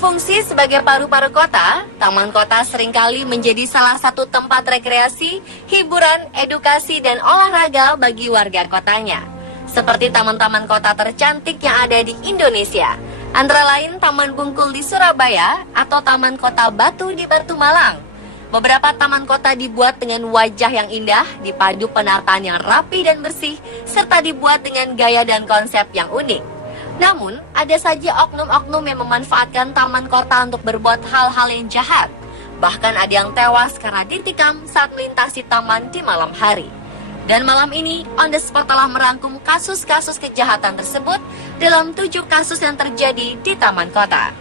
Berfungsi sebagai paru-paru kota, taman kota seringkali menjadi salah satu tempat rekreasi, hiburan, edukasi, dan olahraga bagi warga kotanya. Seperti taman-taman kota tercantik yang ada di Indonesia, antara lain Taman Bungkul di Surabaya atau Taman Kota Batu di Batu Malang. Beberapa taman kota dibuat dengan wajah yang indah, dipadu penataan yang rapi dan bersih, serta dibuat dengan gaya dan konsep yang unik. Namun, ada saja oknum-oknum yang memanfaatkan taman kota untuk berbuat hal-hal yang jahat. Bahkan ada yang tewas karena ditikam saat melintasi taman di malam hari. Dan malam ini, On The Spot telah merangkum kasus-kasus kejahatan tersebut dalam 7 kasus yang terjadi di taman kota.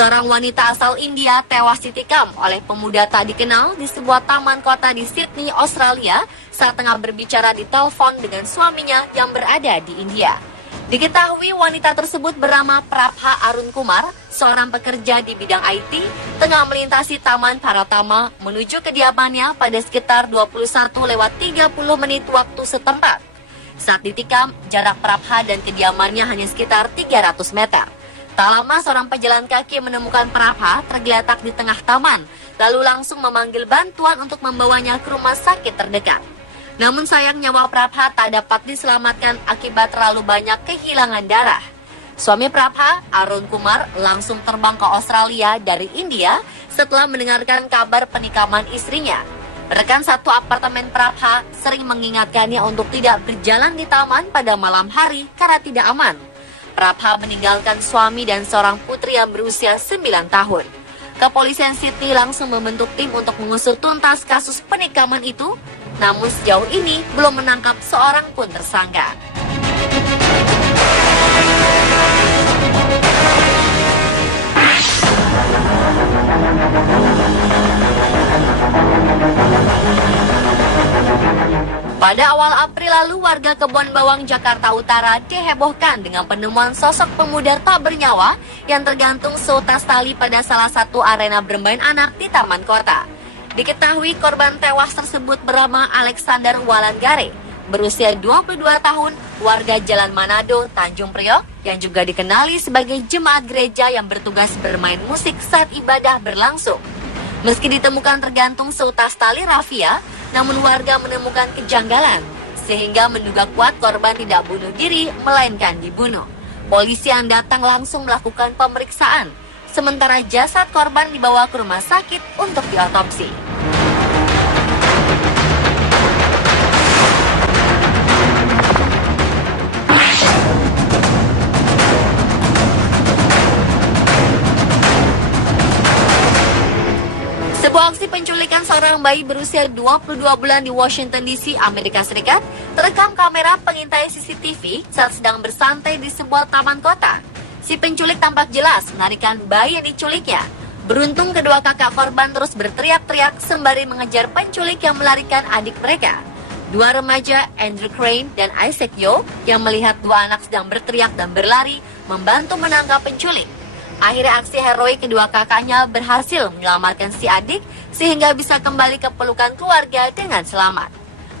Seorang wanita asal India tewas ditikam oleh pemuda tak dikenal di sebuah taman kota di Sydney, Australia saat tengah berbicara di telepon dengan suaminya yang berada di India. Diketahui wanita tersebut bernama Prabha Arun Kumar, seorang pekerja di bidang IT, tengah melintasi Taman Paratama menuju kediamannya pada sekitar 21:30 menit waktu setempat. Saat ditikam, jarak Prabha dan kediamannya hanya sekitar 300 meter. Tak lama seorang pejalan kaki menemukan Prabha tergeletak di tengah taman, lalu langsung memanggil bantuan untuk membawanya ke rumah sakit terdekat. Namun sayang nyawa Prabha tak dapat diselamatkan akibat terlalu banyak kehilangan darah. Suami Prabha, Arun Kumar, langsung terbang ke Australia dari India setelah mendengarkan kabar penikaman istrinya. Rekan satu apartemen Prabha sering mengingatkannya untuk tidak berjalan di taman pada malam hari karena tidak aman. Prabha meninggalkan suami dan seorang putri yang berusia 9 tahun. Kepolisian Sydney langsung membentuk tim untuk mengusut tuntas kasus penikaman itu, namun sejauh ini belum menangkap seorang pun tersangka. Pada awal April lalu, warga Kebon Bawang, Jakarta Utara dihebohkan dengan penemuan sosok pemuda tak bernyawa yang tergantung seutas tali pada salah satu arena bermain anak di taman kota. Diketahui korban tewas tersebut bernama Alexander Walanggare, berusia 22 tahun, warga Jalan Manado, Tanjung Priok, yang juga dikenali sebagai jemaat gereja yang bertugas bermain musik saat ibadah berlangsung. Meski ditemukan tergantung seutas tali rafia, namun warga menemukan kejanggalan, sehingga menduga kuat korban tidak bunuh diri, melainkan dibunuh. Polisi yang datang langsung melakukan pemeriksaan, sementara jasad korban dibawa ke rumah sakit untuk diotopsi. Sebuah aksi penculikan seorang bayi berusia 22 bulan di Washington DC, Amerika Serikat, terekam kamera pengintai CCTV saat sedang bersantai di sebuah taman kota. Si penculik tampak jelas menarikan bayi yang diculiknya. Beruntung kedua kakak korban terus berteriak-teriak sembari mengejar penculik yang melarikan adik mereka. Dua remaja, Andrew Crane dan Isaac Yo, yang melihat dua anak sedang berteriak dan berlari, membantu menangkap penculik. Akhirnya aksi heroik kedua kakaknya berhasil menyelamatkan si adik sehingga bisa kembali ke pelukan keluarga dengan selamat.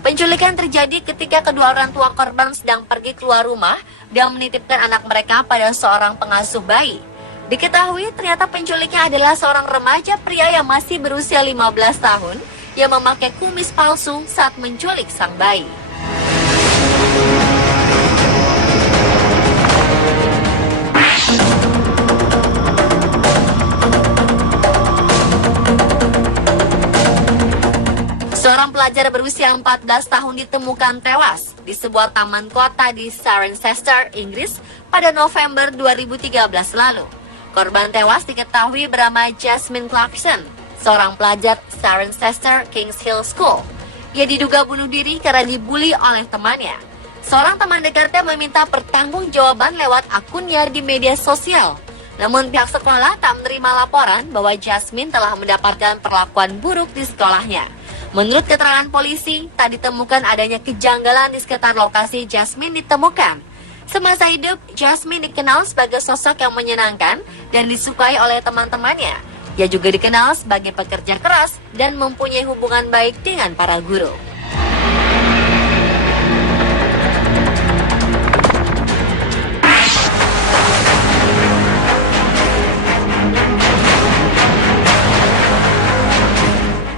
Penculikan terjadi ketika kedua orang tua korban sedang pergi keluar rumah dan menitipkan anak mereka pada seorang pengasuh bayi. Diketahui ternyata penculiknya adalah seorang remaja pria yang masih berusia 15 tahun yang memakai kumis palsu saat menculik sang bayi. Seorang pelajar berusia 14 tahun ditemukan tewas di sebuah taman kota di Cirencester, Inggris pada November 2013 lalu. Korban tewas diketahui bernama Jasmine Clarkson, seorang pelajar Cirencester Kings Hill School. Ia diduga bunuh diri karena dibully oleh temannya. Seorang teman dekatnya meminta pertanggungjawaban lewat akunnya di media sosial. Namun pihak sekolah tak menerima laporan bahwa Jasmine telah mendapatkan perlakuan buruk di sekolahnya. Menurut keterangan polisi, tak ditemukan adanya kejanggalan di sekitar lokasi Jasmine ditemukan. Semasa hidup, Jasmine dikenal sebagai sosok yang menyenangkan dan disukai oleh teman-temannya. Ia juga dikenal sebagai pekerja keras dan mempunyai hubungan baik dengan para guru.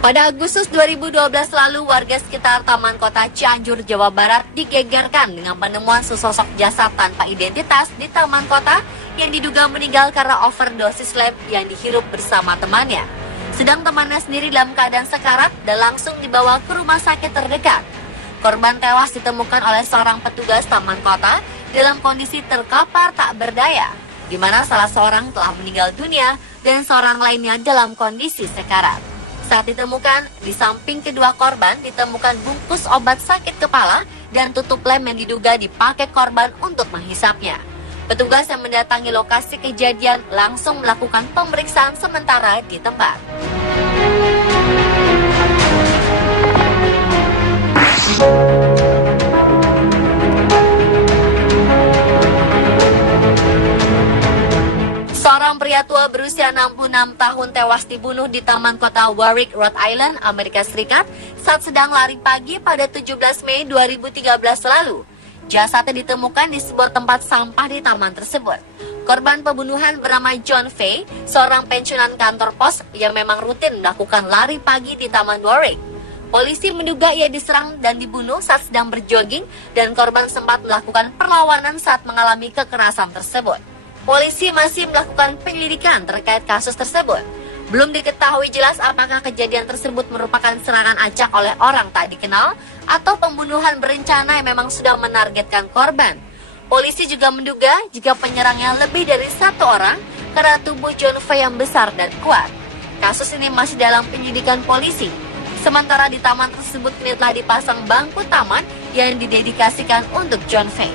Pada Agustus 2012 lalu, warga sekitar Taman Kota Cianjur, Jawa Barat digegerkan dengan penemuan sesosok jasad tanpa identitas di Taman Kota yang diduga meninggal karena overdosis lem yang dihirup bersama temannya. Sedang temannya sendiri dalam keadaan sekarat dan langsung dibawa ke rumah sakit terdekat. Korban tewas ditemukan oleh seorang petugas Taman Kota dalam kondisi terkapar tak berdaya, di mana salah seorang telah meninggal dunia dan seorang lainnya dalam kondisi sekarat. Saat ditemukan, di samping kedua korban ditemukan bungkus obat sakit kepala dan tutup lem yang diduga dipakai korban untuk menghisapnya. Petugas yang mendatangi lokasi kejadian langsung melakukan pemeriksaan sementara di tempat. Seorang pria tua berusia 66 tahun tewas dibunuh di Taman Kota Warwick, Rhode Island, Amerika Serikat saat sedang lari pagi pada 17 Mei 2013 lalu. Jasadnya ditemukan di sebuah tempat sampah di taman tersebut. Korban pembunuhan bernama John Fay, seorang pensiunan kantor pos yang memang rutin melakukan lari pagi di Taman Warwick. Polisi menduga ia diserang dan dibunuh saat sedang berjogging dan korban sempat melakukan perlawanan saat mengalami kekerasan tersebut. Polisi masih melakukan penyelidikan terkait kasus tersebut. Belum diketahui jelas apakah kejadian tersebut merupakan serangan acak oleh orang tak dikenal atau pembunuhan berencana yang memang sudah menargetkan korban. Polisi juga menduga jika penyerangnya lebih dari satu orang karena tubuh John Fay yang besar dan kuat. Kasus ini masih dalam penyelidikan polisi. Sementara di taman tersebut kini telah dipasang bangku taman yang didedikasikan untuk John Fay.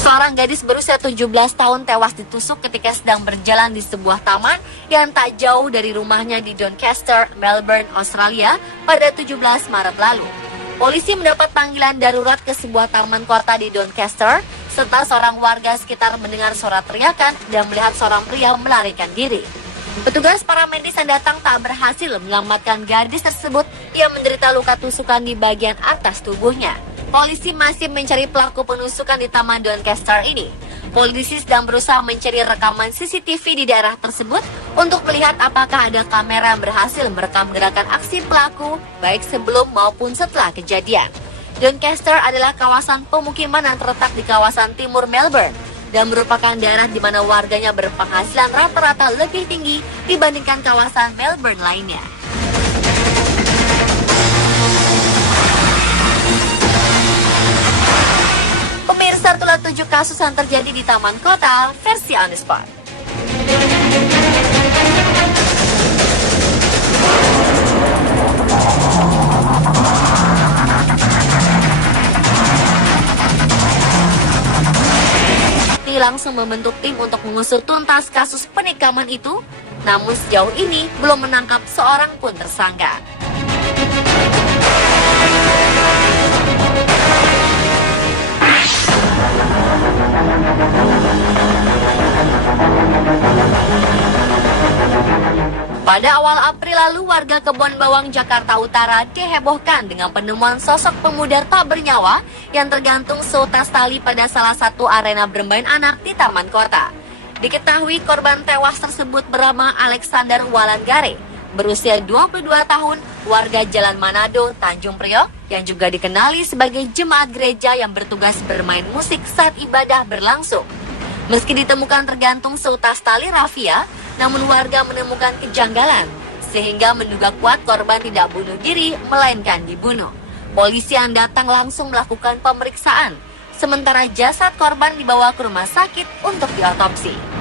Seorang gadis berusia 17 tahun tewas ditusuk ketika sedang berjalan di sebuah taman yang tak jauh dari rumahnya di Doncaster, Melbourne, Australia pada 17 Maret lalu. Polisi mendapat panggilan darurat ke sebuah taman kota di Doncaster setelah seorang warga sekitar mendengar suara teriakan dan melihat seorang pria melarikan diri. Petugas paramedis yang datang tak berhasil menyelamatkan gadis tersebut yang menderita luka tusukan di bagian atas tubuhnya. Polisi masih mencari pelaku penusukan di Taman Doncaster ini. Polisi sedang berusaha mencari rekaman CCTV di daerah tersebut untuk melihat apakah ada kamera yang berhasil merekam gerakan aksi pelaku baik sebelum maupun setelah kejadian. Doncaster adalah kawasan pemukiman yang terletak di kawasan timur Melbourne dan merupakan daerah di mana warganya berpenghasilan rata-rata lebih tinggi dibandingkan kawasan Melbourne lainnya. Pemirsa, itulah 7 kasus yang terjadi di Taman Kota versi On The Spot. Ini langsung membentuk tim untuk mengusut tuntas kasus penikaman itu, namun sejauh ini belum menangkap seorang pun tersangka. Pada awal April lalu, warga Kebon Bawang, Jakarta Utara dihebohkan dengan penemuan sosok pemuda tak bernyawa yang tergantung seutas tali pada salah satu arena bermain anak di Taman Kota. Diketahui korban tewas tersebut bernama Alexander Walangare, berusia 22 tahun, warga Jalan Manado, Tanjung Priok, yang juga dikenali sebagai jemaat gereja yang bertugas bermain musik saat ibadah berlangsung. Meski ditemukan tergantung seutas tali rafia, namun warga menemukan kejanggalan, sehingga menduga kuat korban tidak bunuh diri, melainkan dibunuh. Polisi yang datang langsung melakukan pemeriksaan, sementara jasad korban dibawa ke rumah sakit untuk diotopsi.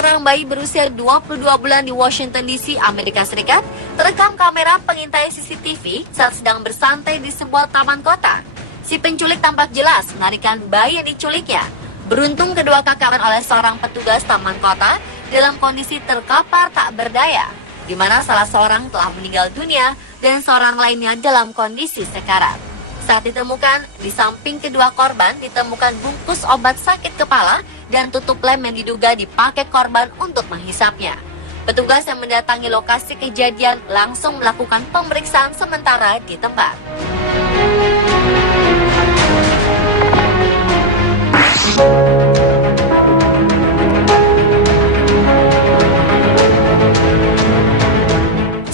seorang bayi berusia 22 bulan di Washington DC, Amerika Serikat, terekam kamera pengintai CCTV saat sedang bersantai di sebuah taman kota. Si penculik tampak jelas melarikan bayi yang diculiknya. Beruntung kedua kakak oleh seorang petugas taman kota dalam kondisi terkapar tak berdaya, di mana salah seorang telah meninggal dunia dan seorang lainnya dalam kondisi sekarat. Saat ditemukan, di samping kedua korban ditemukan bungkus obat sakit kepala dan tutup lem yang diduga dipakai korban untuk menghisapnya. Petugas yang mendatangi lokasi kejadian langsung melakukan pemeriksaan sementara di tempat.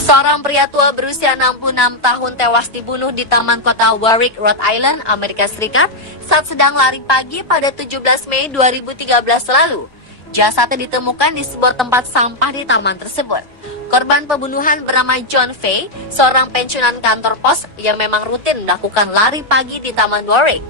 Seorang pria tua berusia 66 tahun tewas dibunuh di taman kota Warwick, Rhode Island, Amerika Serikat saat sedang lari pagi pada 17 Mei 2013 lalu. Jasadnya ditemukan di sebuah tempat sampah di taman tersebut. Korban pembunuhan bernama John Fay, seorang pensiunan kantor pos yang memang rutin melakukan lari pagi di taman Warwick.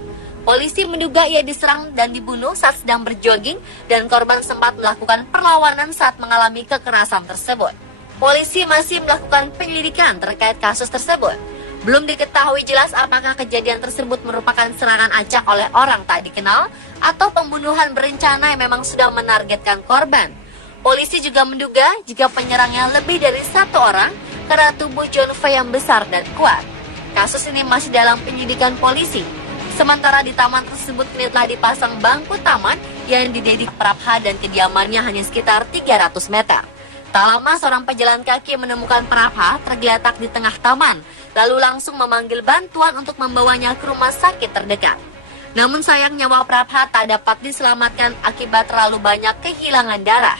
Polisi menduga ia diserang dan dibunuh saat sedang berjogging dan korban sempat melakukan perlawanan saat mengalami kekerasan tersebut. Polisi masih melakukan penyelidikan terkait kasus tersebut. Belum diketahui jelas apakah kejadian tersebut merupakan serangan acak oleh orang tak dikenal atau pembunuhan berencana yang memang sudah menargetkan korban. Polisi juga menduga jika penyerangnya lebih dari satu orang karena tubuh John Fay yang besar dan kuat. Kasus ini masih dalam penyelidikan polisi. Sementara di taman tersebut kini telah dipasang bangku taman yang didedik Prabha dan kediamannya hanya sekitar 300 meter. Tak lama seorang pejalan kaki menemukan Prabha tergeletak di tengah taman, lalu langsung memanggil bantuan untuk membawanya ke rumah sakit terdekat. Namun sayang nyawa Prabha tak dapat diselamatkan akibat terlalu banyak kehilangan darah.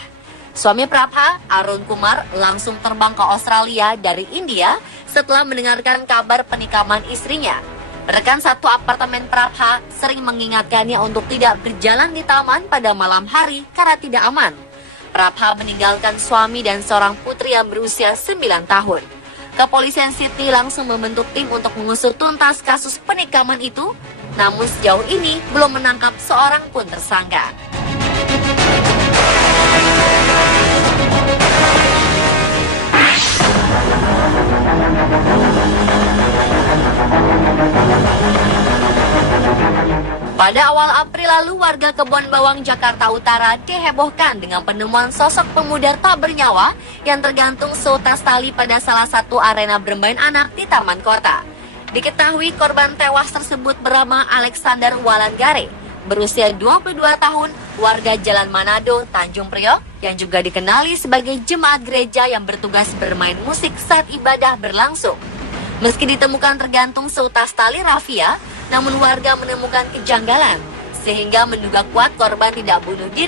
Suami Prabha, Arun Kumar, langsung terbang ke Australia dari India setelah mendengarkan kabar penikaman istrinya. Rekan satu apartemen Prabha sering mengingatkannya untuk tidak berjalan di taman pada malam hari karena tidak aman. Prabha meninggalkan suami dan seorang putri yang berusia 9 tahun. Kepolisian Sydney langsung membentuk tim untuk mengusut tuntas kasus penikaman itu, namun sejauh ini belum menangkap seorang pun tersangka. Pada awal April lalu, warga Kebon Bawang, Jakarta Utara dihebohkan dengan penemuan sosok pemuda tak bernyawa yang tergantung seutas tali pada salah satu arena bermain anak di taman kota. Diketahui korban tewas tersebut bernama Alexander Walanggare, berusia 22 tahun, warga Jalan Manado, Tanjung Priok, yang juga dikenali sebagai jemaat gereja yang bertugas bermain musik saat ibadah berlangsung. Meski ditemukan tergantung seutas tali rafia, namun warga menemukan kejanggalan, sehingga menduga kuat korban tidak bunuh diri